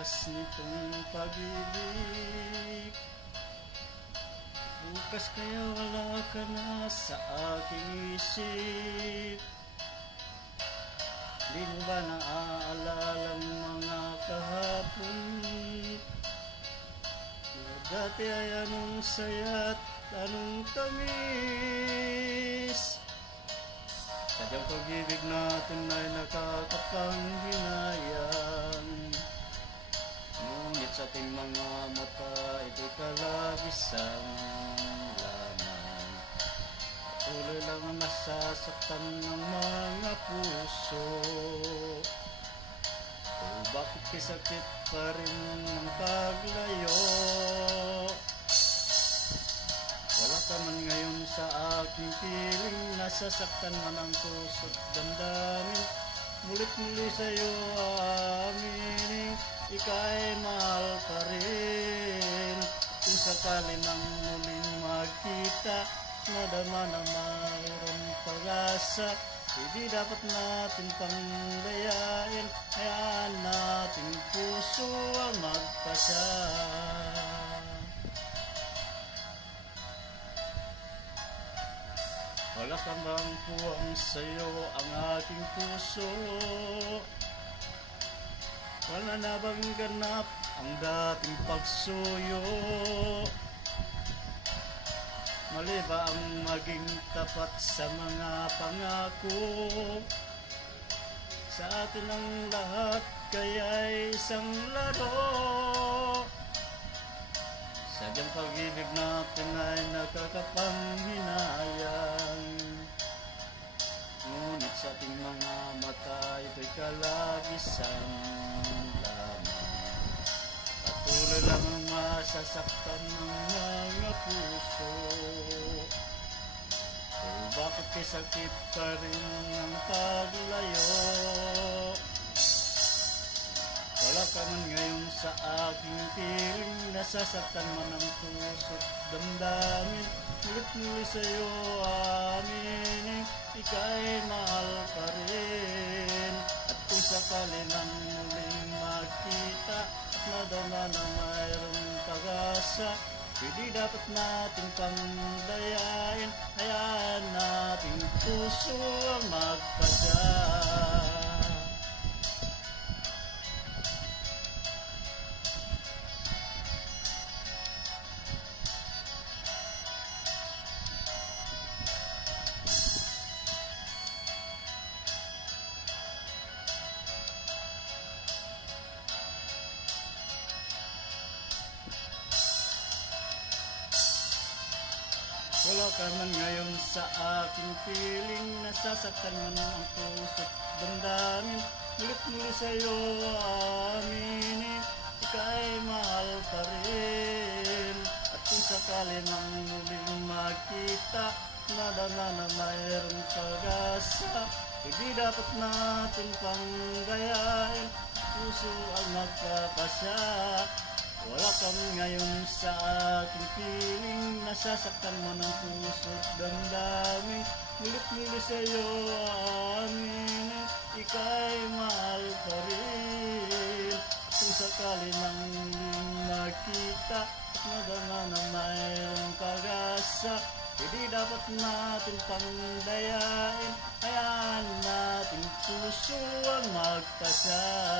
lakas nitong pag-ibig. Bukas kaya wala ka na sa aking isip. Di mo ba naaalala ang mga kahapon? Na dati ay anong saya't anong tamis. Sadyang pag-ibig natin ay nakakapanghinayang. Ngunit sa ating mga mata ito'y kalabisan lamang. Patuloy lang ang nasasaktan ng mga puso. O bakit kisakit pa rin ang paglayo? Wala ka man ngayon sa aking piling, nasasaktan man ang puso't damdamin. Mulit-muli sa'yo aminin, ika'y mahal pa rin. Kung sakali nang muling magkita, madama na mayroong pag-asa. Hindi dapat natin panggayain, hayaan nating puso ang magpasya. Wala ka bang puwang sa'yo ang aking puso? Wala na bang ganap ang dating pagsuyo? Mali ba ang maging tapat sa mga pangako? Sa atin ang lahat kaya'y isang laro. Sadyang pag-ibig natin ay nakakapanghinayang. Ngunit sa ating mga mata ito'y kalabisan lamang. Patuloy lang ang masasaktan ng mga puso. O bakit kisakit pa rin ang paglayo? Wala ka man ngayon sa aking piling, nasasaktan man ang puso't damdamin. Mulit-muli sa'yo aminin, ika'y mahal pa rin. At kung sakali nang muling magkita at madama na mayroong pag-asa, hindi dapat natin pangdayain, hayaan nating puso ang magpasya. Wala ka man ngayon sa aking piling, nasasaktan man ang puso't damdamin. Mulit-muli sa'yo aminin, ika'y mahal pa rin. At kung sakali nang muling magkita, madama na mayroong pag-asa. Hindi dapat natin panggayain, puso ang magpapasya. Wala ka ngayon sa aking piling, nasasaktan mo ng puso't damdamin. Mulit-muli sa'yo aminin, ika'y mahal pa rin. Kung sakali nang muling makita at madama na mayroong pag-asa, hindi dapat natin pangdayain, hayaan natin puso ang magpasya.